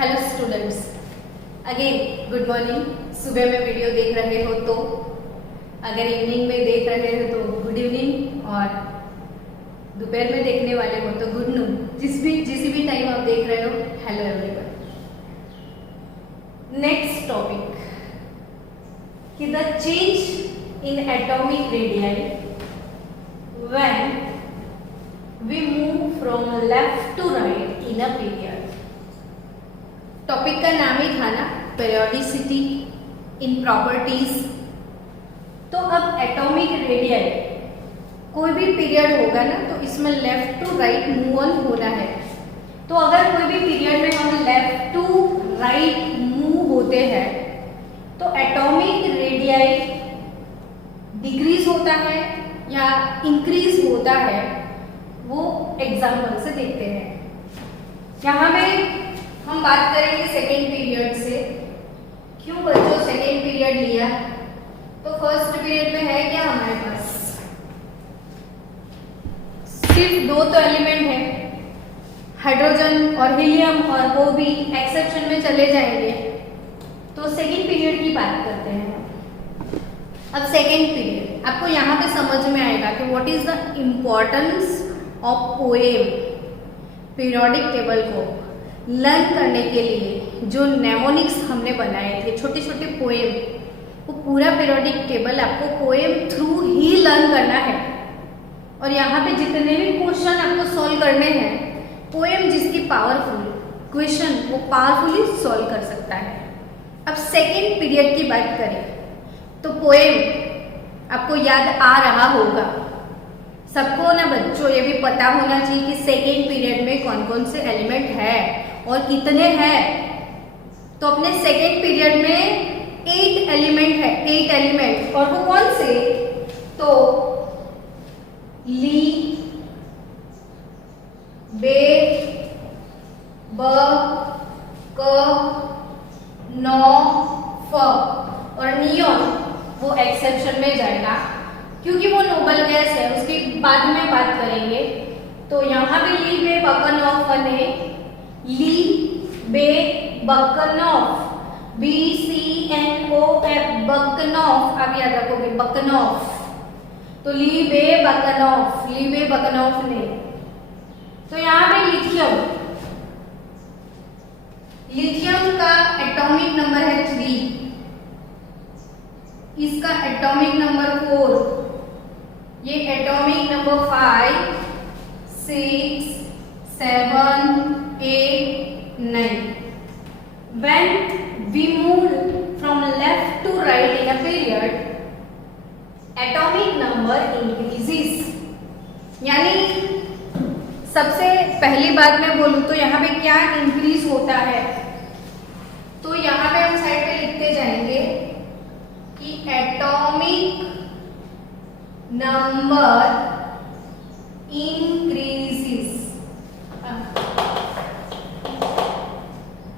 Hello students, again good morning. सुबह में video देख रहे हो तो, अगर इवनिंग में देख रहे हो तो गुड इवनिंग, और दोपहर में देखने वाले हो तो गुड नून। जिस भी टाइम आप देख रहे हो, हेलो एवरीवन। नेक्स्ट टॉपिक कि the change in atomic radii when we move from left to right in a period. Topic का नाम ही था ना, पेरियोडिसिटी इन प्रॉपर्टीज। तो अब एटॉमिक रेडियाई कोई भी पीरियड होगा ना, तो इसमें left to right move on होना है। तो अगर कोई भी पीरियड में हम लेफ्ट टू राइट मूव होते हैं तो एटॉमिक रेडियाई डिक्रीज होता है या इंक्रीज होता है, वो एग्जाम्पल से देखते हैं। यहाँ में हम बात करेंगे सेकेंड पीरियड से। क्यों बच्चों सेकेंड पीरियड लिया? तो फर्स्ट पीरियड में है क्या हमारे पास? सिर्फ दो तो एलिमेंट है, हाइड्रोजन और हीलियम, और वो भी एक्सेप्शन में चले जाएंगे। तो सेकेंड पीरियड की बात करते हैं। अब सेकेंड पीरियड आपको यहाँ पे समझ में आएगा कि what is the importance of poem. Periodic table को लर्न करने के लिए जो नेमोनिक्स हमने बनाए थे, छोटे छोटे पोएम, वो पूरा पीरियोडिक टेबल आपको पोएम थ्रू ही लर्न करना है। और यहाँ पे जितने भी क्वेश्चन आपको सॉल्व करने हैं, पोएम जिसकी पावरफुल क्वेश्चन वो पावरफुली सॉल्व कर सकता है। अब सेकेंड पीरियड की बात करें तो पोएम आपको याद आ रहा होगा सबको ना बच्चों, ये भी पता होना चाहिए कि सेकेंड पीरियड में कौन कौन से एलिमेंट है और कितने हैं। तो अपने सेकेंड पीरियड में 8 एलिमेंट है, 8 एलिमेंट। और वो कौन से? तो ली, बे, ब, क, नौ, फ और नियोन वो एक्सेप्शन में जाएगा क्योंकि वो नोबल गैस है, उसके बाद में बात करेंगे। तो यहाँ पे ली, बे, बकनॉफ ने ली, बे, बकनॉफ, BCNOF बकनॉफ, आप याद रखोगे बकनॉफ। तो ली, बे, बकनॉफ, ली, बे, बकनॉफ ने। तो यहाँ पे लिथियम, लिथियम का एटॉमिक नंबर है 3, इसका एटॉमिक नंबर 4, ये atomic number 5, 6, 7, 8, 9। When we move from left to right in a period, atomic number increases। यानी सबसे पहली बात मैं बोलूं तो यहाँ पे क्या इंक्रीज होता है, तो यहाँ पे हम साइड पे लिखते जाएंगे कि एटॉमिक नंबर इंक्रीजेस।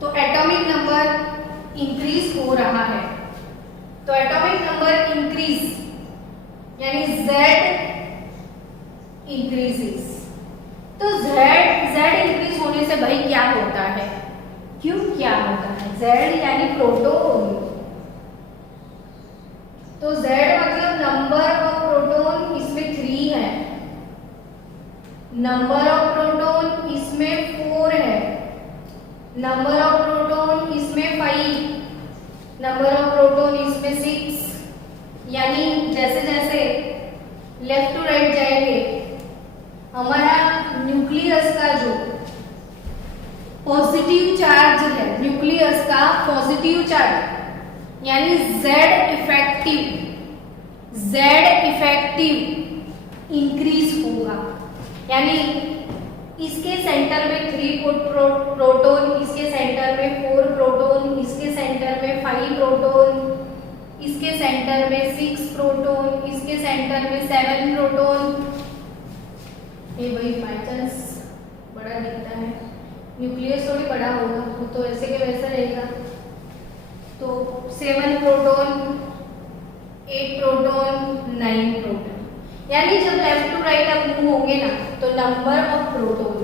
तो एटॉमिक नंबर इंक्रीज हो रहा है, तो एटॉमिक नंबर इंक्रीज यानी Z इंक्रीजेस। तो Z इंक्रीज होने से भाई क्या होता है? क्यों क्या होता है? Z यानी प्रोटॉन। तो Z मतलब नंबर ऑफ प्रोटॉन, इसमें 3 है, नंबर ऑफ प्रोटॉन इसमें 4 है, नंबर ऑफ प्रोटॉन इसमें 5, नंबर ऑफ प्रोटॉन इसमें 6। यानी जैसे जैसे लेफ्ट टू राइट जाएंगे, हमारा न्यूक्लियस का जो पॉजिटिव चार्ज है, न्यूक्लियस का पॉजिटिव चार्ज यानी Z इफेक्टिव इंक्रीज होगा। यानी इसके सेंटर में 3 प्रोटॉन, इसके सेंटर में 4 प्रोटॉन, इसके सेंटर में 5 प्रोटॉन, इसके सेंटर में 6 प्रोटॉन, इसके सेंटर में 7 प्रोटॉन। ये वही बाई चांस बड़ा दिखता है, न्यूक्लियस थोड़ी बड़ा होगा, वो तो ऐसे के वैसा रहेगा। तो 7 प्रोटॉन, 8 प्रोटॉन, 9 प्रोटॉन। यानी जब लेफ्ट टू राइट आप मूव होंगे ना, तो नंबर ऑफ प्रोटॉन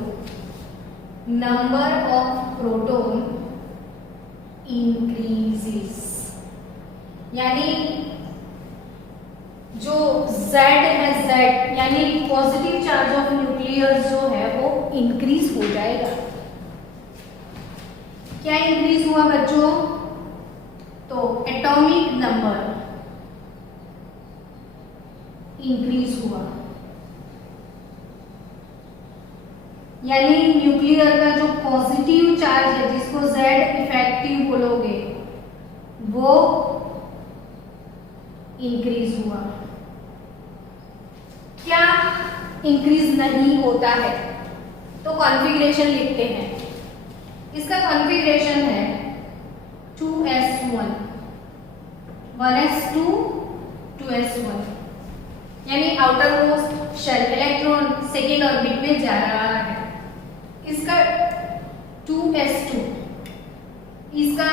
इंक्रीजेस, यानी जो Z है, Z यानी पॉजिटिव चार्ज ऑफ न्यूक्लियस जो है वो इंक्रीज हो जाएगा। क्या इंक्रीज हुआ बच्चों? तो एटॉमिक नंबर इंक्रीज हुआ, यानी न्यूक्लियर का जो पॉजिटिव चार्ज है जिसको Z इफेक्टिव बोलोगे वो इंक्रीज हुआ। क्या इंक्रीज नहीं होता है? तो कॉन्फ़िगरेशन लिखते हैं। इसका कॉन्फ़िगरेशन है 2s1 1s2 2s1, यानी outermost shell electron second orbit में जा रहा है। इसका 2s2, इसका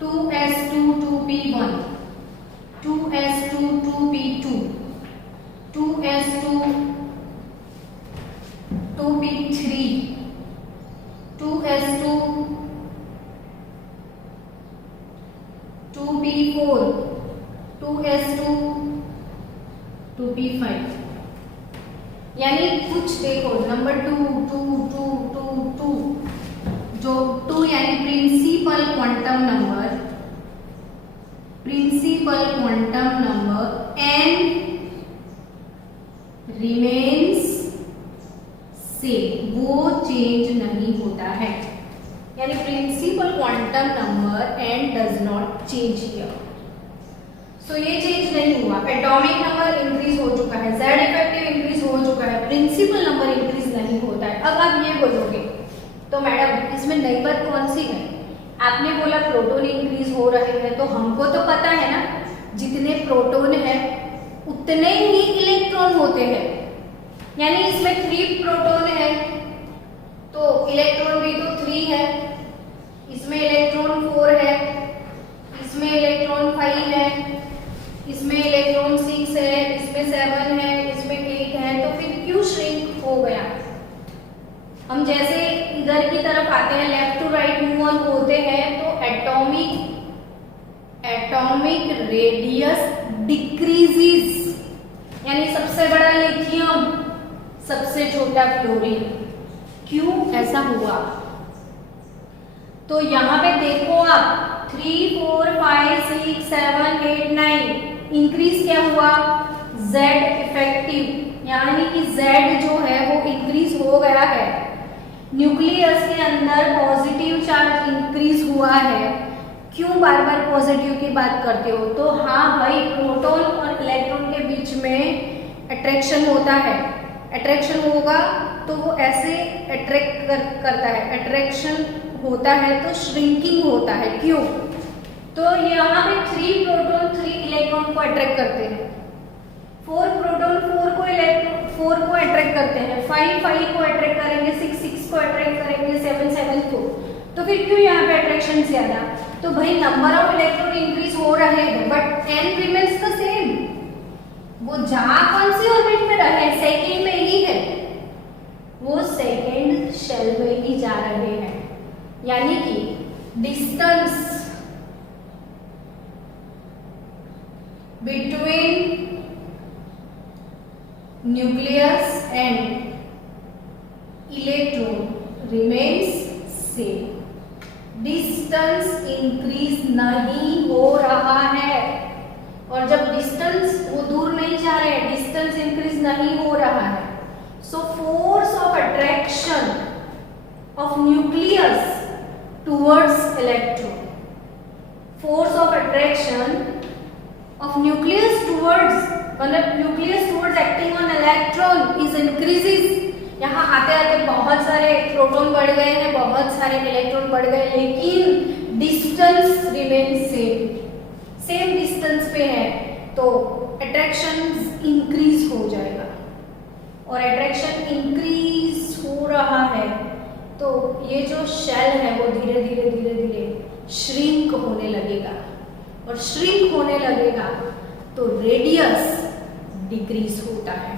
2s2 2p1, 2s2 2p2, 2s2 2p3, 2s2 2p4, 2s2 2p5, यानी कुछ देखो नंबर 2 2 2 2 2, जो 2 यानी principal quantum number, principal quantum number n remains same, वो चेंज नहीं होता है, यानी principal quantum number n does not change here. So ये चेंज नहीं हुआ। एटॉमिक नंबर इंक्रीज हो चुका है, Z इफेक्टिव इंक्रीज हो चुका है, प्रिंसिपल नंबर इंक्रीज नहीं होता है। अब आप ये बोलोगे तो मैडम इसमें नई बात कौन सी है? आपने बोला प्रोटॉन इंक्रीज हो रहे हैं, तो हमको तो पता है ना जितने प्रोटॉन है उतने ही इलेक्ट्रॉन होते हैं, यानी इसमें 3 प्रोटॉन है तो इलेक्ट्रॉन भी तो 3 है, इसमें इलेक्ट्रॉन 4 है, इसमें इलेक्ट्रॉन 5 है, इसमें इलेक्ट्रॉन 6 है, इसमें 7 है, इसमें 8 है, तो फिर क्यों श्रिंक हो गया? हम जैसे इधर की तरफ आते हैं, left to right move on होते हैं, तो एटॉमिक रेडियस डिक्रीजेस, यानी सबसे बड़ा लिथियम, सबसे छोटा क्लोरीन। क्यों ऐसा हुआ? तो यहाँ पे देखो आप 3 4 5 6 7 8 9 इंक्रीज क्या हुआ? Z इफेक्टिव, यानी कि Z जो है वो इंक्रीज हो गया है। न्यूक्लियस के अंदर पॉजिटिव चार्ज इंक्रीज हुआ है। क्यों बार बार पॉजिटिव की बात करते हो? तो हाँ भाई, प्रोटॉन और इलेक्ट्रॉन के बीच में अट्रैक्शन होता है, अट्रैक्शन होगा तो वो ऐसे अट्रैक्ट करता है, अट्रैक्शन होता है तो श्रिंकिंग होता है। क्यों? तो यहाँ पे 3 प्रोटॉन 3 इलेक्ट्रॉन को अट्रैक्ट करते हैं, 4 प्रोटॉन 4 को अट्रैक्ट करते हैं, 5 5 को अट्रैक्ट करेंगे, 6 6 को अट्रैक्ट करेंगे, 7 7 को। तो फिर क्यों यहाँ पे अट्रैक्शन ज्यादा? तो भाई नंबर ऑफ इलेक्ट्रॉन इंक्रीज हो रहे हैं but n remains the same. वो जहां कौन सी ऑर्बिट में रहे, सेकेंड में ही है, वो सेकेंड शेल में ही जा रहे हैं, यानी कि distance between nucleus and electron remains same, distance increase नहीं हो रहा है। और जब डिस्टेंस वो दूर नहीं जा रहे हैं, डिस्टेंस इंक्रीज नहीं हो रहा है, so force of attraction of nucleus towards electron, force of attraction of nucleus towards, मतलब nucleus towards acting on electron is increases. यहाँ आते आते बहुत सारे प्रोटॉन बढ़ गए हैं, बहुत सारे इलेक्ट्रॉन बढ़ गए, लेकिन डिस्टेंस रिमेन सेम डिस्टेंस पे है, तो अट्रैक्शन इंक्रीज हो जाएगा। और अट्रैक्शन इंक्रीज हो रहा है तो ये जो शेल है वो धीरे धीरे धीरे धीरे श्रिंक होने लगेगा, और श्रिंक होने लगेगा तो रेडियस डिक्रीज होता है।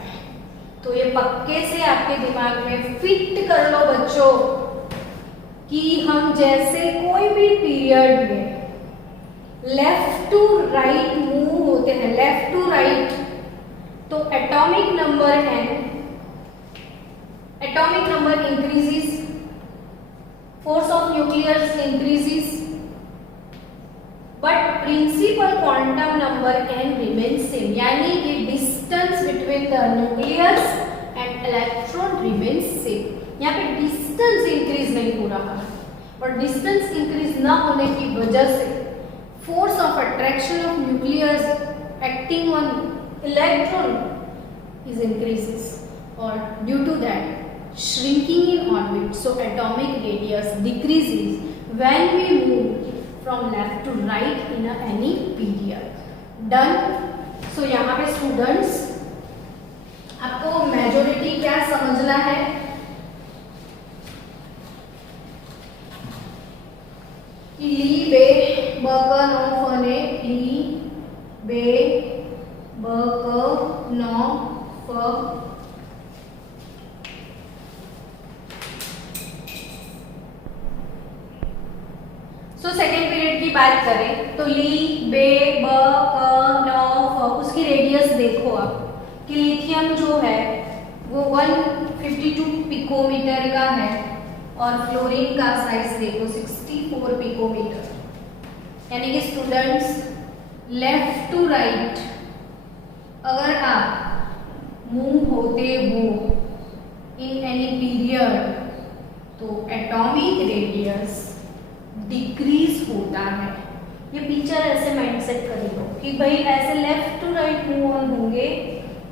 तो ये पक्के से आपके दिमाग में फिट कर लो बच्चों कि हम जैसे कोई भी पीरियड में लेफ्ट टू राइट मूव होते हैं, लेफ्ट टू राइट, तो atomic number increases, force of nucleus increases, but principal quantum number can remain same, यानी कि distance between the nucleus and electron remain same. यहाँ पे डिस्टेंस इंक्रीज नहीं हो रहा है, और डिस्टेंस इंक्रीज ना होने की वजह से force of attraction of nucleus acting on electron is increases, और due to that shrinking in orbit, so atomic radius decreases when we move from left to right in any period. Done. So यहाँ पे students आपको majority क्या समझना है कि ली बे बक no फने, ली बे बक no फ, second period की बात करें तो ली बे ब क न फ, उसकी रेडियस देखो आप कि लिथियम जो है वो 152 पिकोमीटर का है, और फ्लोरीन का साइज देखो 64 पिकोमीटर। यानी कि स्टूडेंट्स लेफ्ट टू राइट अगर आप मूव होते हो इन एनी पीरियड तो एटॉमिक रेडियस डिक्रीज होता है। ये पिक्चर ऐसे माइंडसेट कर लो कि भाई ऐसे left to right move on होंगे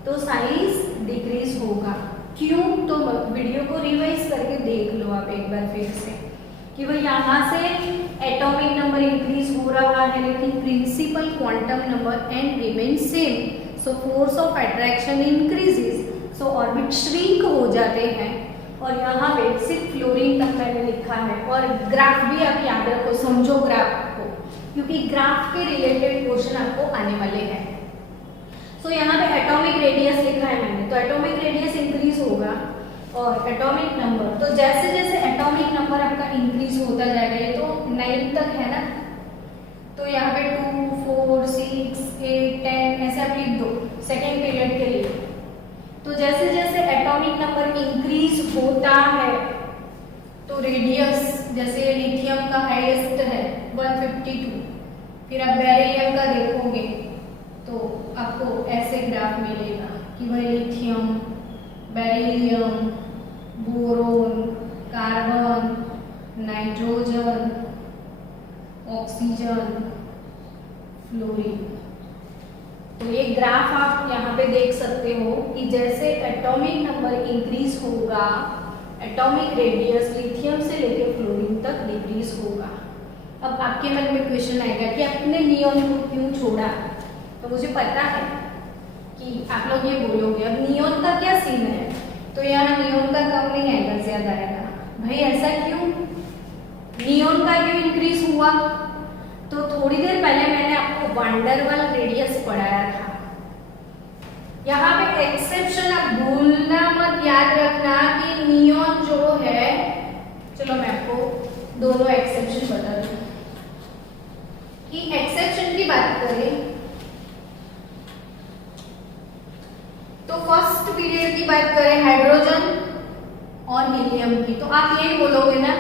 तो साइज डिक्रीज होगा। क्यों? तो वीडियो को रिवाइज करके देख लो आप एक बार फिर से कि भाई यहाँ से एटॉमिक नंबर इंक्रीज हो रहा है लेकिन principal quantum number and remain same, so force of attraction increases, so orbit shrink हो जाते हैं। और यहाँ पे सिर्फ फ्लोरीन तक मैंने लिखा है, और ग्राफ भी आप याद रखो, समझो ग्राफ को, क्योंकि ग्राफ के रिलेटेड क्वेश्चन आपको आने वाले हैं। सो यहाँ पे एटॉमिक रेडियस लिखा है मैंने, तो एटॉमिक रेडियस इंक्रीज होगा और एटॉमिक नंबर, तो जैसे जैसे एटॉमिक नंबर आपका इंक्रीज होता जाएगा, ये तो 9 तक है ना, तो यहाँ पे 2, 4, 6, 8, 10 ऐसे आप लिख दो सेकेंड पीरियड के लिए। तो जैसे जैसे एटॉमिक नंबर इंक्रीज होता है तो रेडियस, जैसे लिथियम का हाईएस्ट है 152, फिर आप बेरिलियम का देखोगे तो आपको ऐसे ग्राफ मिलेगा कि भाई lithium, beryllium, boron, carbon, nitrogen, oxygen, fluorine. तो ये ग्राफ आप यहाँ पे देख सकते हो कि जैसे एटॉमिक नंबर इंक्रीज होगा एटॉमिक रेडियस लिथियम से लेकर फ्लोरीन तक डिक्रीज होगा। अब आपके मन में क्वेश्चन आएगा कि आपने नियॉन को क्यों छोड़ा, तो मुझे पता है कि आप लोग ये बोलोगे अब नियॉन का क्या सीन है, तो यहाँ नियॉन का कम नहीं आएगा, ज्यादा आएगा। भाई ऐसा क्यों, नियॉन का क्यों इंक्रीज हुआ? तो थोड़ी देर पहले मैंने आपको वांडरवाल रेडियस पढ़ाया था। यहाँ पे एक्सेप्शन आप भूलना मत, याद रखना कि नियॉन जो है, चलो मैं आपको दोनों एक्सेप्शन बता दूं कि एक्सेप्शन की बात करें तो फर्स्ट पीरियड की बात करें हाइड्रोजन और हीलियम की, तो आप यही बोलोगे ना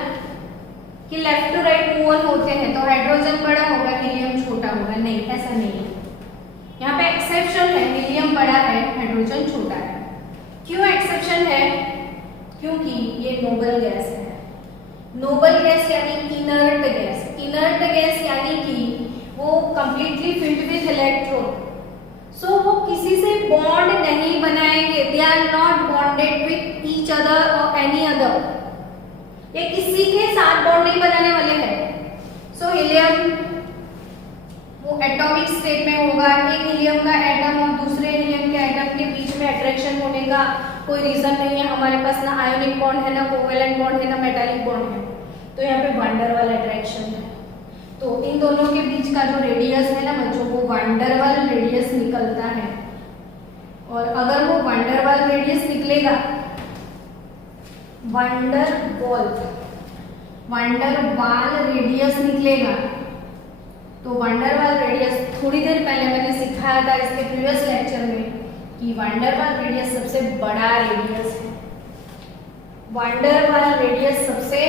कि left to right move on होते हैं तो हाइड्रोजन बड़ा होगा हीलियम छोटा होगा। नहीं, ऐसा नहीं है। यहाँ पे एक्सेप्शन है, हीलियम बड़ा है हाइड्रोजन छोटा है। क्यों एक्सेप्शन है? क्योंकि ये नोबल गैस है। नोबल गैस यानी इनर्ट गैस, इनर्ट गैस यानी कि वो completely filled with electron, so वो किसी से बॉन्ड नहीं बनाएंगे, they are not bonded with each other और एनी अदर, ये किसी के साथ बॉन्ड नहीं बनाने वाले हैं। सो हीलियम वो एटॉमिक स्टेट में होगा, एक हीलियम का एटम और दूसरे हीलियम के एटम के बीच में अट्रैक्शन होने का कोई रीजन नहीं है। हमारे पास ना आयोनिक बॉन्ड है, ना कोवेलेंट बॉन्ड है, ना मेटालिक बॉन्ड है, तो यहाँ पे वांडरवाल अट्रैक्शन है। तो इन दोनों के बीच का जो रेडियस है ना बच्चों, वो वांडरवाल रेडियस निकलता है। और अगर वो वांडरवाल रेडियस निकलेगा, वांडरवॉल वान डेर वाल रेडियस निकलेगा। तो वान डेर वाल रेडियस थोड़ी देर पहले मैंने सिखाया था इसके प्रीवियस लेक्चर में कि वान डेर वाल रेडियस सबसे बड़ा रेडियस है। वान डेर वाल रेडियस सबसे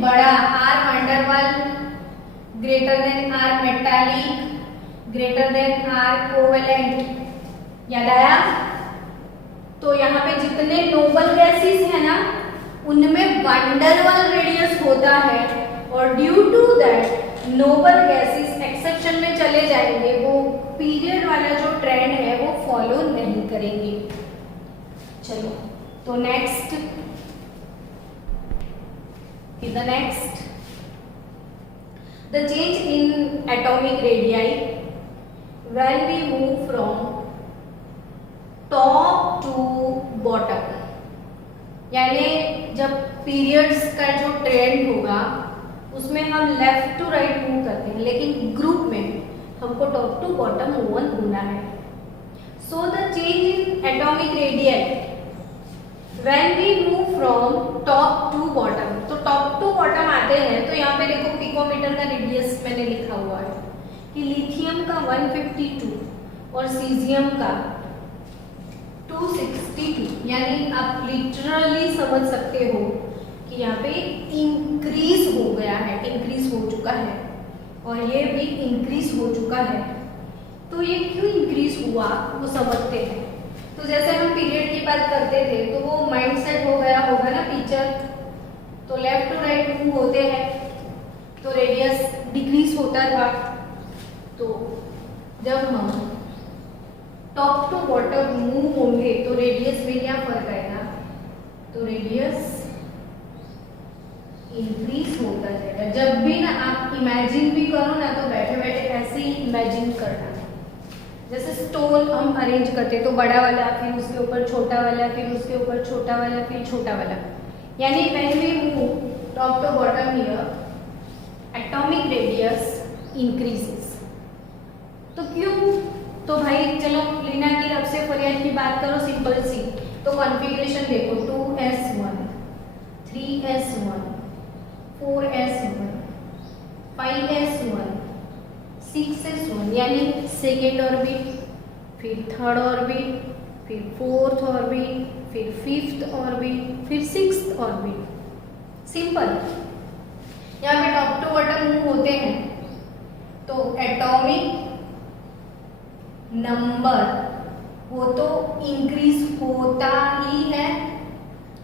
बड़ा, r van der Waals greater than r metallic greater than r covalent, याद आया? तो यहाँ पे जितने नोबल गैसेस है ना उनमें वान डेर वाल रेडियस होता है, और due to that noble gases exception में चले जाएंगे, वो पीरियड वाला जो ट्रेंड है वो फॉलो नहीं करेंगे। चलो तो next, the change in atomic radii when we move from top to bottom, यानी जब पीरियड्स का जो ट्रेंड होगा उसमें हम लेफ्ट टू राइट मूव करते हैं, लेकिन ग्रुप में हमको टॉप टू बॉटम मूव होना है। So the change in atomic radii when we move from top to bottom, तो टॉप टू बॉटम आते हैं तो यहाँ पे देखो पिकोमीटर का रेडियस मैंने लिखा हुआ है कि लिथियम का 152 और सीजियम का 262, यानी आप लिटरली समझ सकते हो कि यहाँ पे इंक्रीज हो गया है, इंक्रीज हो चुका है, और ये भी इंक्रीज हो चुका है। तो ये क्यों इंक्रीज हुआ वो समझते हैं। तो जैसे हम पीरियड की बात करते थे तो वो माइंड सेट हो गया होगा ना टीचर, तो लेफ्ट टू राइट मूव होते हैं तो रेडियस डिक्रीज होता था। तो जब हम टॉप टू बॉटम मूव होंगे तो रेडियस में क्या फर्क आएगा, तो रेडियस इंक्रीज होता जाएगा। जब भी ना आप इमेजिन भी करो ना तो बैठे बैठे ऐसे ही इमेजिन करना, जैसे स्टोन हम अरेंज करते तो बड़ा वाला, फिर उसके ऊपर छोटा वाला, फिर उसके ऊपर छोटा वाला, फिर छोटा वाला, यानी when we move top to bottom here atomic radius increases. तो क्यों? तो भाई चलो लीना की रब से फरियाद की बात करो सिंपल सी, तो कॉन्फ़िगरेशन देखो 2s1 3s1 4s1 5s1 6s1, यानी सेकेंड ऑर्बिट, फिर थर्ड ऑर्बिट, फिर फोर्थ ऑर्बिट, फिर फिफ्थ ऑर्बिट, फिर सिक्स्थ ऑर्बिट। सिंपल। यहाँ पे टॉप टू बॉटम मूव होते हैं तो एटॉमिक नंबर वो तो इंक्रीज होता ही है,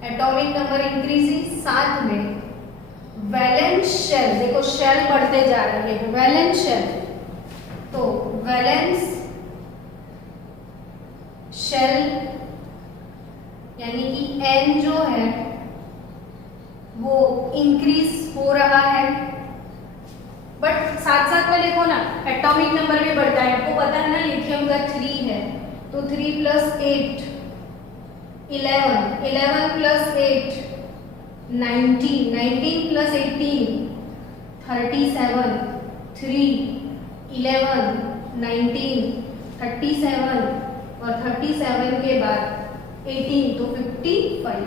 एटॉमिक नंबर इंक्रीज, साथ में वैलेंस शेल, देखो शेल बढ़ते जा रहे हैं, वैलेंस शेल, तो वैलेंस शेल यानी कि n जो है वो इंक्रीज हो रहा है, बट साथ साथ में देखो ना एटॉमिक नंबर भी बढ़ता है। आपको पता है ना लिथियम का 3 है तो 3 + 8 11, 11 + 8 19, 19 + 18 37, 3 11 19 37 और 37 के बाद 18 तो 55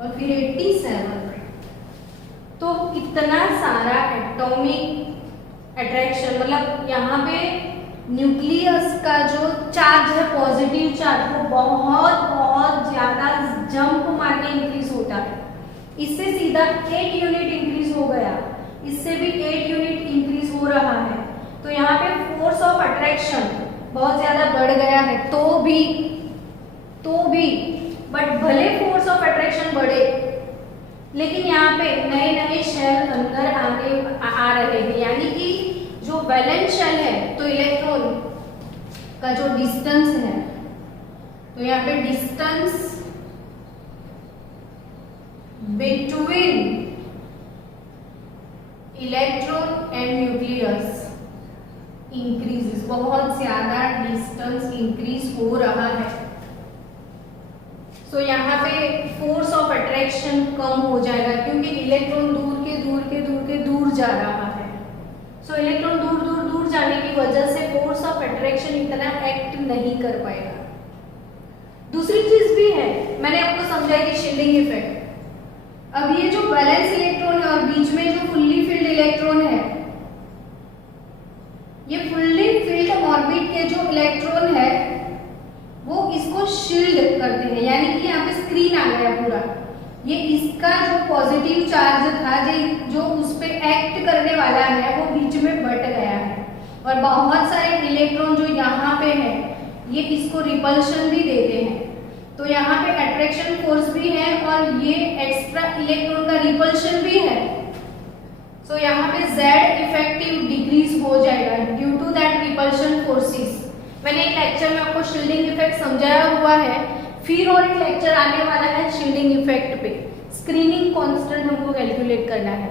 और फिर 87। तो इतना सारा एटॉमिक अट्रैक्शन, मतलब यहाँ पे न्यूक्लियस का जो चार्ज है पॉजिटिव चार्ज वो बहुत बहुत ज्यादा जंप मार के इंक्रीज होता है। इससे सीधा 8 यूनिट इंक्रीज हो गया, इससे भी 8 यूनिट इंक्रीज हो रहा है। तो यहाँ पे फोर्स ऑफ अट्रैक्शन बहुत ज्यादा बढ़ गया है। तो भी बट भले फोर्स ऑफ अट्रैक्शन बढ़े लेकिन यहाँ पे नए नए शेल अंदर आ रहे हैं, यानी कि जो वैलेंस शेल है तो इलेक्ट्रॉन का जो डिस्टेंस है, तो यहाँ पे distance between electron and nucleus increases, बहुत ज्यादा डिस्टेंस इंक्रीज हो रहा है। सो यहाँ पे फोर्स ऑफ अट्रैक्शन कम हो जाएगा क्योंकि इलेक्ट्रॉन दूर जा रहा है। सो इलेक्ट्रॉन दूर जाने की वजह से फोर्स ऑफ अट्रैक्शन इतना एक्ट नहीं कर पाएगा। दूसरी चीज भी है, मैंने आपको समझाई कि शील्डिंग इफेक्ट। अब ये जो वैलेंस इलेक्ट्रॉन है और बीच में जो फुल्ली फिल्ड इलेक्ट्रॉन है, ये फुल्ली फिल्ड ऑर्बिट के जो इलेक्ट्रॉन है वो इसको शील्ड करते हैं, यानी कि यहाँ पे स्क्रीन आ गया पूरा। ये इसका जो पॉजिटिव चार्ज था जो उस पे एक्ट करने वाला है वो बीच में बट गया है, और बहुत सारे इलेक्ट्रॉन जो यहाँ पे है ये इसको रिपल्शन भी देते हैं। तो यहाँ पे अट्रैक्शन फोर्स भी है और ये एक्स्ट्रा इलेक्ट्रॉन का रिपल्शन भी है। सो यहाँ पे Z इफेक्टिव डिक्रीज हो जाएगा due to that repulsion forces. मैंने एक लेक्चर में आपको शील्डिंग इफेक्ट समझाया हुआ है, फिर और एक लेक्चर आने वाला है शील्डिंग इफेक्ट पे। स्क्रीनिंग कांस्टेंट हमको कैलकुलेट करना है।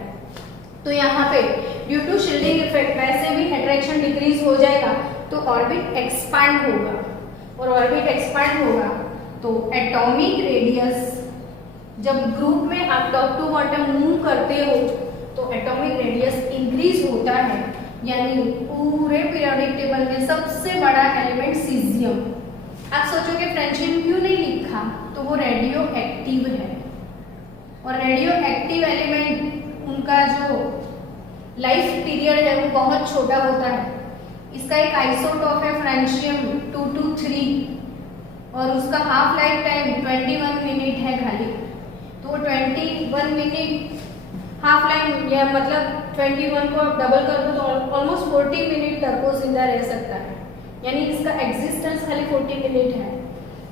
तो यहाँ पे ड्यू टू शील्डिंग इफेक्ट वैसे भी अट्रैक्शन डिक्रीज हो जाएगा, तो ऑर्बिट एक्सपांड होगा, और ऑर्बिट एक्सपांड होगा तो एटॉमिक रेडियस, जब ग्रुप में आप टॉप टू बॉटम मूव करते हो तो एटॉमिक रेडियस इंक्रीज होता है, यानी पूरे पीरियोडिक टेबल में सबसे बड़ा एलिमेंट सीजियम। आप सोचोगे फ्रेंशियम क्यों नहीं लिखा, तो वो रेडियो एक्टिव है, और रेडियो एक्टिव एलिमेंट उनका जो लाइफ पीरियड है वो बहुत छोटा होता है। इसका एक आइसोटॉप है फ्रेंशियम 223 और उसका हाफ लाइफ टाइम 21 मिनट है खाली। तो 21 मिनट हाफ लाइफ, या मतलब 21 को आप डबल कर दो तो ऑलमोस्ट 40 मिनट तक वो जिंदा रह सकता है, यानी इसका एग्जिस्टेंस खाली 40 मिनट है।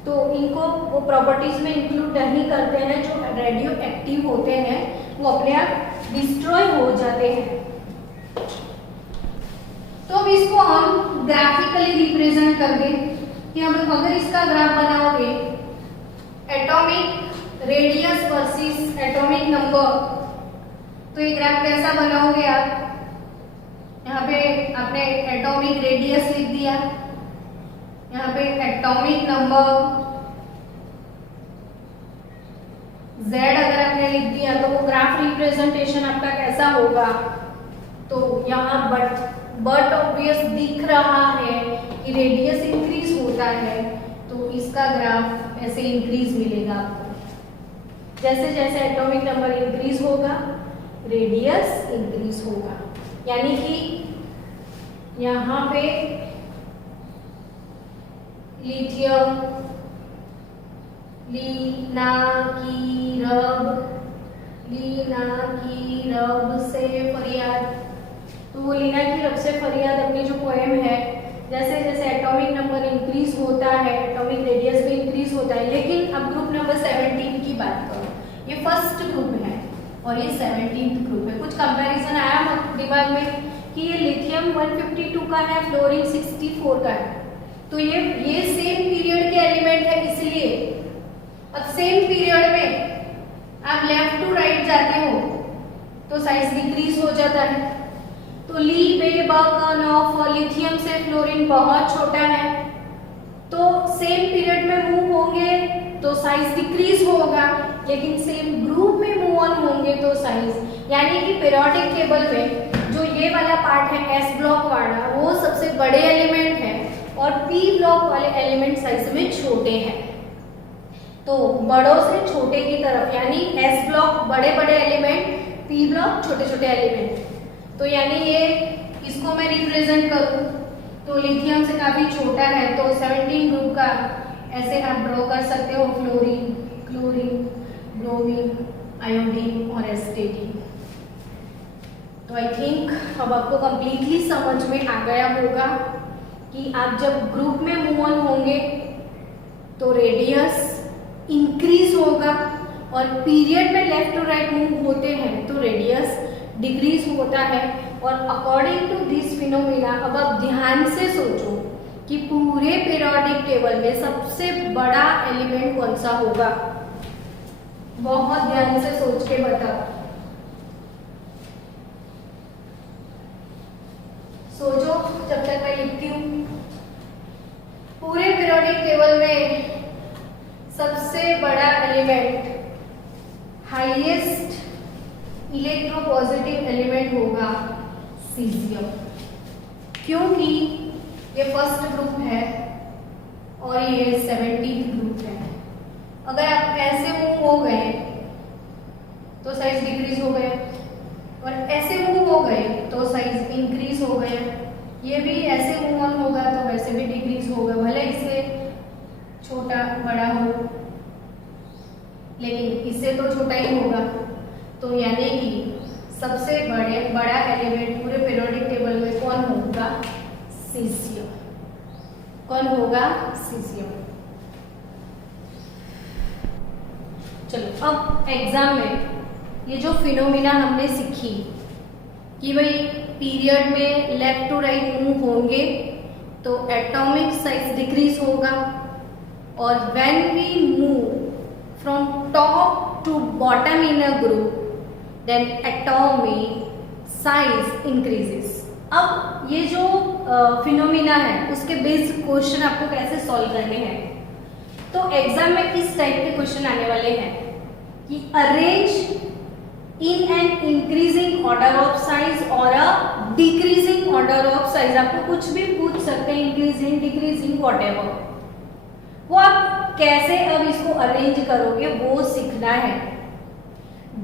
तो इनको वो प्रॉपर्टीज में इंक्लूड नहीं करते हैं जो रेडियो एक्टिव होते हैं, वो अपने आप डिस्ट्रॉय हो जाते हैं। तो अब इसको हम ग्राफिकली रिप्रेजेंट करके कि हम अगर इसका ग्राफ बनाओगे atomic radius versus atomic number, तो ये ग्राफ कैसा बनाओगे आप? यहाँ पे आपने एटॉमिक रेडियस लिख दिया, यहाँ पे एटॉमिक नंबर Z अगर आपने लिख दिया, तो वो ग्राफ रिप्रेजेंटेशन आपका कैसा होगा? तो यहाँ बट ऑब्वियस दिख रहा है कि रेडियस इंक्रीज होता है, तो इसका ग्राफ ऐसे इंक्रीज मिलेगा आपको। जैसे जैसे एटॉमिक नंबर इंक्रीज होगा रेडियस इंक्रीज होगा, यानी कि यहाँ पे लिथियम लीना की रब से फरियाद, तो वो लीना की रब से फरियाद अपनी जो पोएम है, जैसे जैसे एटॉमिक नंबर इंक्रीज होता है एटॉमिक रेडियस भी इंक्रीज होता है। लेकिन अब ग्रुप नंबर 17 की बात करो, ये फर्स्ट ग्रुप है और ये 17th ग्रुप है। कुछ कंपैरिजन आया दिमाग में कि ये लिथियम 152 का है, फ्लोरीन 64 का है, तो ये सेम पीरियड के एलिमेंट है, इसलिए अब सेम पीरियड में आप लेफ्ट टू राइट जाते हो तो साइज डिक्रीज हो जाता है। तो ली बे बर्नऑफ लिथियम से फ्लोरीन बहुत छोटा है, तो सेम पीरियड में मूव होंगे तो साइज डिक्रीज होगा, लेकिन सेम ग्रुप में मूव ऑन होंगे तो साइज, यानी कि पीरियोडिक टेबल में जो ये वाला पार्ट है एस ब्लॉक वाला, वो सबसे बड़े एलिमेंट है और पी ब्लॉक वाले एलिमेंट साइज में छोटे हैं। तो बड़ों से छोटे की तरफ, यानी एस ब्लॉक बड़े बड़े एलिमेंट, पी ब्लॉक छोटे छोटे एलिमेंट। तो यानी ये इसको मैं रिप्रेजेंट करूं तो लिथियम से काफी छोटा है, तो 17 ग्रुप का ऐसे आप ड्रॉ कर सकते हो, फ्लोरीन, क्लोरीन, ब्रोमीन, आयोडीन और एस्टेटिन। तो आई थिंक अब आपको कंप्लीटली समझ में आ गया होगा कि आप जब ग्रुप में मूव ऑन होंगे तो रेडियस इंक्रीज होगा, और पीरियड में लेफ्ट टू राइट मूव होते हैं तो रेडियस डिक्रीज होता है। और अकॉर्डिंग टू दिस फिनोमेना अब आप ध्यान से सोचो कि पूरे पीरियोडिक टेबल में सबसे बड़ा एलिमेंट कौन सा होगा, बहुत ध्यान से सोच के बताओ। सोचो जब तक मैं लिखती हूँ। पूरे पीरियोडिक टेबल में सबसे बड़ा एलिमेंट, हाईएस्ट इलेक्ट्रोपॉजिटिव एलिमेंट होगा सीजियम, क्योंकि ये फर्स्ट ग्रुप है और ये 17th ग्रुप है। अगर आप ऐसे मूव हो गए तो साइज डिक्रीज हो गए, और ऐसे मूव हो गए तो साइज इंक्रीज हो गया, ये भी ऐसे मूव ऑन होगा तो वैसे भी डिक्रीज होगा, भले इससे छोटा बड़ा हो लेकिन इससे तो छोटा ही होगा। तो यानी कि सबसे बड़ा एलिमेंट पूरे पीरियोडिक टेबल में कौन होगा? सीजियम। कौन होगा? सीजियम। चलो अब एग्जाम में ये जो फिनोमिना हमने सीखी कि भाई पीरियड में लेफ्ट टू राइट मूव होंगे तो एटॉमिक साइज डिक्रीज होगा, और when we move from top to bottom in a group then atomic size increases. अब ये जो फिनोमिना है उसके बेस्ड क्वेश्चन आपको कैसे सॉल्व करने हैं, तो एग्जाम में इस टाइप के क्वेश्चन आने वाले हैं कि arrange in an increasing order of size और a decreasing order of size. आपको कुछ भी पूछ सकते हैं, इंक्रीजिंग डिक्रीजिंग व्हाटएवर, वो आप कैसे अब इसको अरेंज करोगे वो सीखना है।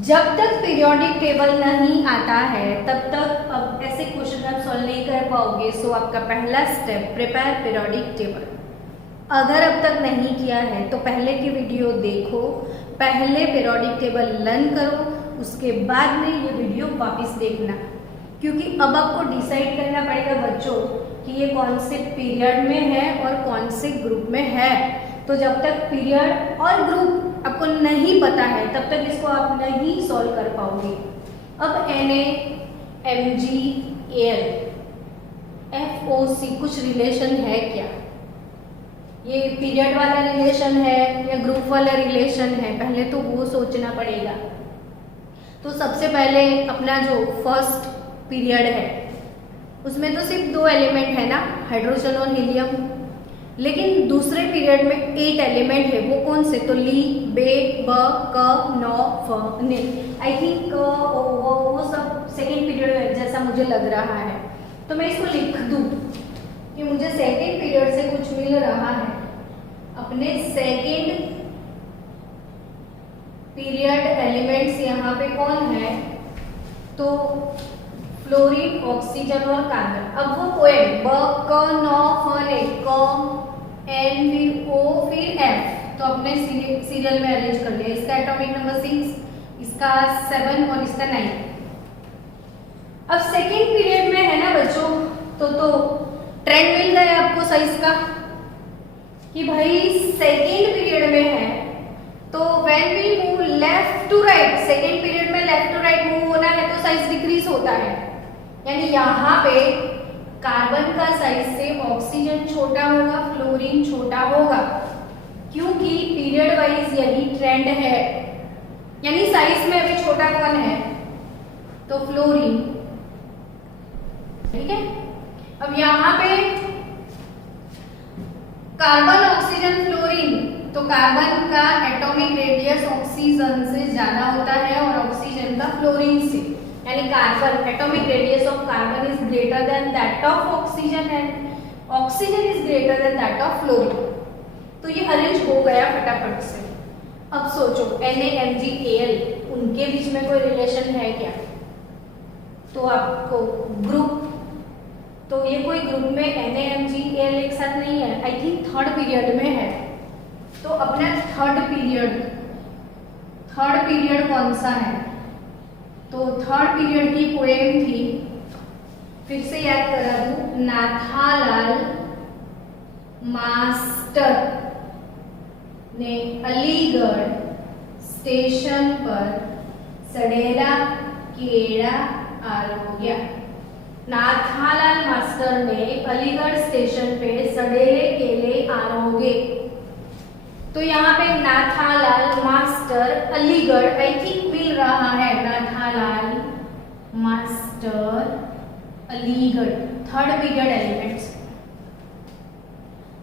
जब तक पीरियोडिक टेबल नहीं आता है तब तक अब ऐसे क्वेश्चन आप सॉल्व नहीं कर पाओगे। सो आपका पहला स्टेप प्रिपेयर पीरियोडिक टेबल। अगर अब तक नहीं किया है तो पहले की वीडियो देखो, पहले पीरियोडिक टेबल लर्न करो, उसके बाद में ये वीडियो वापस देखना, क्योंकि अब आपको डिसाइड करना पड़ेगा बच्चों कि ये कौन से पीरियड में है और कौन से ग्रुप में है। तो जब तक पीरियड और ग्रुप आपको नहीं पता है तब तक इसको आप नहीं सॉल्व कर पाओगे। अब NaMgAl FOC कुछ रिलेशन है क्या? ये पीरियड वाला रिलेशन है या ग्रुप वाला रिलेशन है, पहले तो वो सोचना पड़ेगा। तो सबसे पहले अपना जो फर्स्ट पीरियड है उसमें तो सिर्फ 2 एलिमेंट है ना, हाइड्रोजन और हीलियम, लेकिन दूसरे पीरियड में 8 एलिमेंट है। वो कौन से? तो ली, बे, ब, क, न, फ, ने। आई थिंक वो सब सेकेंड पीरियड में जैसा मुझे लग रहा है, तो मैं इसको लिख दूं कि मुझे सेकेंड पीरियड से कुछ मिल रहा है। अपने सेकेंड पीरियड एलिमेंट्स यहाँ पे कौन है? तो फ्लोरीन, ऑक्सीजन और कार्बन। अब वो पोएम ब, क, न, फ, ने, क, एन, फिर ओ, फिर एफ, तो अपने सीरियल में अरेंज कर लिया। इसका एटॉमिक नंबर 6, इसका 7 और इसका 9। अब सेकेंड पीरियड में है ना बच्चों, तो ट्रेंड मिल गया आपको साइज का कि भाई सेकेंड पीरियड में है तो when we move left to right, second period में लेफ्ट टू राइट मूव होना है तो साइज डिक्रीज होता है। यानी यहाँ पे कार्बन का साइज से ऑक्सीजन छोटा होगा, फ्लोरीन छोटा होगा, क्योंकि पीरियड वाइज यही ट्रेंड है। यानी साइज में अभी छोटा कौन है? तो फ्लोरीन। ठीक है, अब यहाँ पे कार्बन, ऑक्सीजन, फ्लोरीन, तो कार्बन का एटॉमिक रेडियस ऑक्सीजन से ज्यादा होता है और ऑक्सीजन का फ्लोरीन से, यानी carbon atomic radius of carbon is greater than that of oxygen and oxygen is greater than that of fluorine. तो ये अरेंज हो गया फटाफट से। अब सोचो NaMgAl, उनके बीच में कोई रिलेशन है क्या? तो आपको ग्रुप, तो ये कोई ग्रुप में NaMgAl एक साथ नहीं है, आई थिंक थर्ड पीरियड में है। तो अपना थर्ड पीरियड कौन सा है? तो थर्ड पीरियड की पोएम थी, फिर से याद करा दूं, नाथालाल मास्टर ने अलीगढ़ स्टेशन पर सड़ेला केड़ा आरोग्या। नाथालाल मास्टर ने अलीगढ़ स्टेशन पे सड़ेले केले आरोगे। तो यहाँ पे Nathalal master Aligarh I think मिल रहा है, Nathalal master Aligarh, third period elements.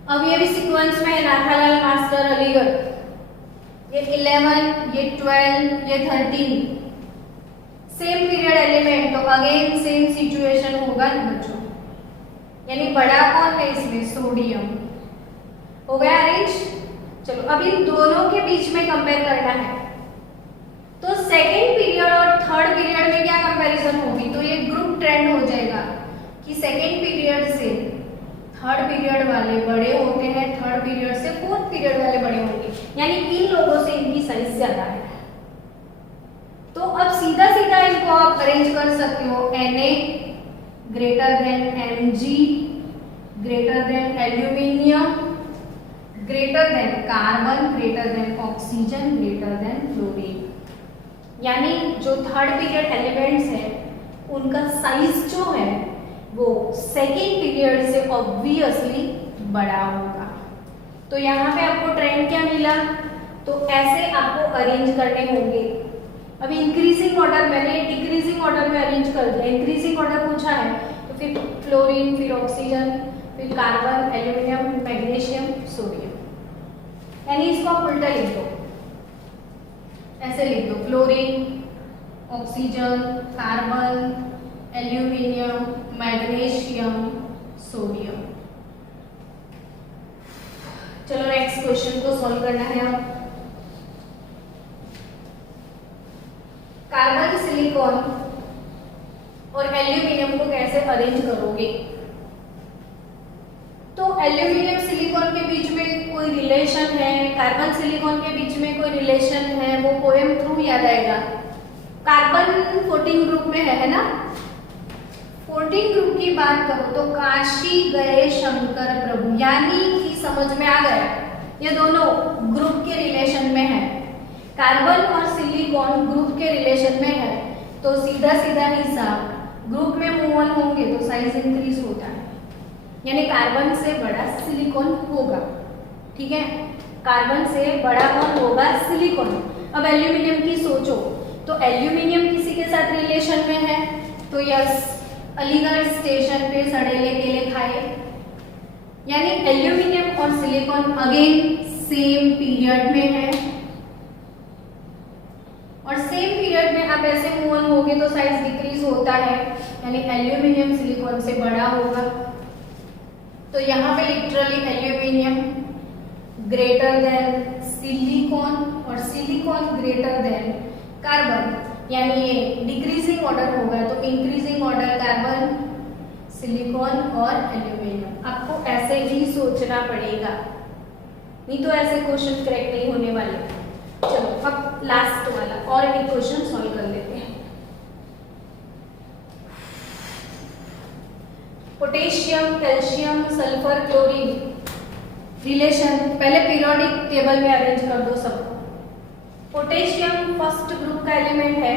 अब ये भी सीक्वेंस में है, नाथालाल मास्टर अलीगढ़, ये 11, ये 12, ये 13 सेम पीरियड एलिमेंट, तो अगेन सेम सिचुएशन होगा ना बच्चों। यानी बड़ा कौन है इसमें? सोडियम। हो गया अरेंज। चलो अब इन दोनों के बीच में कंपेयर करना है। तो सेकेंड पीरियड और थर्ड पीरियड में क्या कंपैरिजन वाले बड़े होते हैं, थर्ड पीरियड से फोर्थ पीरियड वाले बड़े होंगे, यानी इन लोगों से इनकी साइज ज्यादा है। तो अब सीधा सीधा इनको आप अरेंज कर सकते हो, Na greater than Mg greater than aluminium greater than carbon greater than oxygen greater than fluorine. यानी जो थर्ड पीरियड एलिमेंट्स है उनका साइज जो है वो सेकेंड पीरियड से ऑब्वियसली बड़ा होगा। तो यहाँ पे आपको ट्रेंड क्या मिला, तो ऐसे आपको अरेंज करने होंगे। अभी इंक्रीजिंग ऑर्डर मैंने डिक्रीजिंग ऑर्डर में अरेंज कर दिया, इंक्रीजिंग ऑर्डर पूछा है तो फिर फ्लोरीन, फिर ऑक्सीजन, फिर कार्बन, एल्यूमिनियम, मैग्नीशियम, सोडियम, यानी इसको आप उल्टा लिख दो, ऐसे लिख दो, fluorine, oxygen, carbon, aluminium, magnesium, sodium. चलो नेक्स्ट क्वेश्चन को सॉल्व करना है अब। कार्बन, सिलिकॉन और एल्यूमिनियम को कैसे अरेंज करोगे? तो एल्यूमिनियम सिलिकॉन के बीच में कोई रिलेशन है, कार्बन सिलिकॉन के बीच में कोई रिलेशन है, वो पोएम थ्रू याद आएगा। कार्बन 14 ग्रुप में है ना, 14 ग्रुप की बात करो तो काशी गए शंकर प्रभु, यानी कि समझ में आ गया ये दोनों ग्रुप के रिलेशन में है। कार्बन और सिलिकॉन ग्रुप के रिलेशन में है तो सीधा सीधा हिसाब, ग्रुप में मूव ऑन होंगे तो साइज इंक्रीज होता है, यानी कार्बन से बड़ा सिलिकॉन होगा। ठीक है, कार्बन से बड़ा कौन होगा? सिलिकॉन। अब एल्यूमिनियम की सोचो तो एल्यूमिनियम किसी के साथ रिलेशन में है तो यस, अलीगढ़ स्टेशन पे सड़ेले केले खाए, यानी एल्यूमिनियम और सिलिकॉन अगेन सेम पीरियड में है और सेम पीरियड में आप ऐसे मूव ऑन होगे तो साइज डिक्रीज होता है, यानी एल्यूमिनियम सिलिकॉन से बड़ा होगा। तो यहाँ पे literally aluminium greater than silicon और सिलिकॉन ग्रेटर देन कार्बन, यानी ये डिक्रीजिंग ऑर्डर होगा तो इंक्रीजिंग ऑर्डर कार्बन, सिलिकॉन और एल्यूमिनियम। आपको ऐसे ही सोचना पड़ेगा, नहीं तो ऐसे क्वेश्चन करेक्ट नहीं होने वाले। चलो अब लास्ट वाला और एक क्वेश्चन सॉल्व कर लेते हैं। Potassium, calcium, sulphur, chlorine relation पहले पीरियोडिक टेबल में अरेंज कर दो सबको। पोटेशियम फर्स्ट ग्रुप का एलिमेंट है,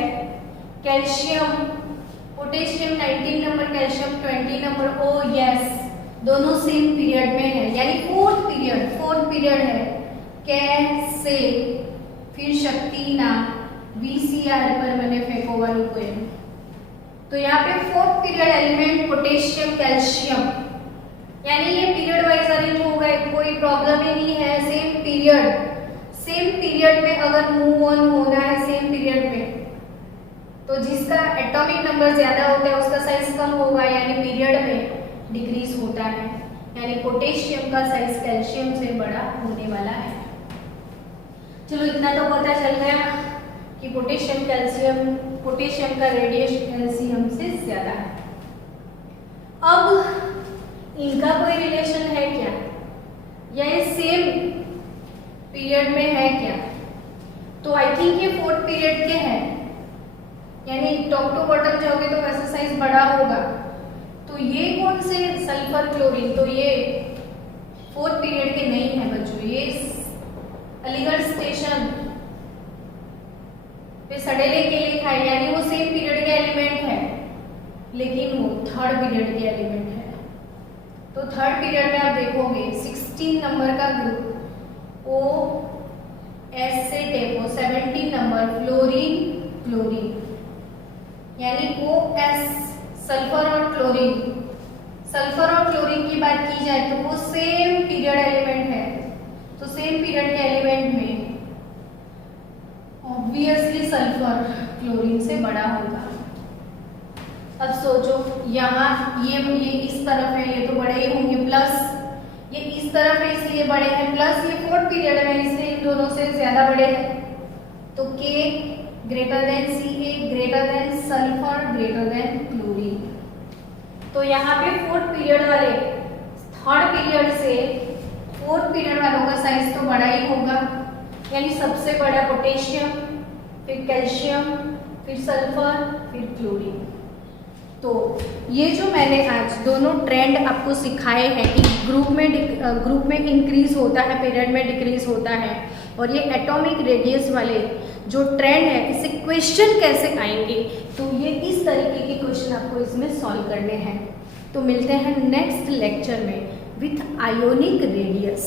calcium, potassium 19 number, calcium 20 number. ओ यस, दोनों सेम पीरियड में है, यानी फोर्थ पीरियड है। कैसे? फिर शक्ति ना VCR पर मैंने फेंको वाली पोएम। तो यहाँ पे fourth period element potassium, calcium, यानी ये पीरियड वाइज अरेंज हो गए, कोई प्रॉब्लम ही नहीं है। सेम पीरियड में अगर मूव ऑन होना है सेम पीरियड में तो जिसका एटॉमिक नंबर ज्यादा होता है उसका साइज कम होगा, यानी पीरियड में डिक्रीज होता है, यानी पोटेशियम का साइज कैल्शियम से बड़ा होने वाला है। चलो इतना तो पता चल गया कि पोटेशियम का रेडिएशन कैल्शियम से ज्यादा है। अब इनका कोई रिलेशन है क्या, या ये सेम पीरियड में है क्या? तो आई थिंक ये फोर्थ पीरियड के हैं, यानी टॉप टू बॉटम जाओगे तो वैसा साइज बड़ा होगा। तो ये कौन से सल्फर, क्लोरीन, तो ये फोर्थ पीरियड के नहीं है बच्चों, ये अलीगढ़ स्टेशन पे सड़ेले केले खाए, यानी वो सेम पीरियड के एलिमेंट है लेकिन वो थर्ड पीरियड के एलिमेंट है। तो थर्ड पीरियड में आप देखोगे 16 नंबर का ग्रुप OS से टेपो, 17 नंबर फ्लोरीन, यानी OS सल्फर और क्लोरीन की बात की जाए तो वो सेम पीरियड एलिमेंट है। तो सेम पीरियड के एलिमेंट में ऑब्वियसली सल्फर क्लोरीन से बड़ा होगा। अब सोचो यहाँ ये इस तरफ है, ये तो बड़े ही होंगे, प्लस ये इस तरफ है इसलिए बड़े हैं, प्लस ये फोर्थ पीरियड में इसलिए इन दोनों से ज्यादा बड़े हैं। तो K greater than Ca greater than sulphur greater than chlorine. तो यहाँ पे फोर्थ पीरियड वाले थर्ड पीरियड से फोर्थ पीरियड वालों का साइज तो बड़ा ही होगा, यानी सबसे बड़ा पोटेशियम, फिर कैल्शियम, फिर सल्फर, फिर क्लोरीन। तो ये जो मैंने आज दोनों ट्रेंड आपको सिखाए हैं कि ग्रुप में इंक्रीज होता है, पीरियड में डिक्रीज होता है, और ये एटॉमिक रेडियस वाले जो ट्रेंड है इससे क्वेश्चन कैसे आएंगे, तो ये इस तरीके के क्वेश्चन आपको इसमें सॉल्व करने हैं। तो मिलते हैं नेक्स्ट लेक्चर में विथ आयोनिक रेडियस।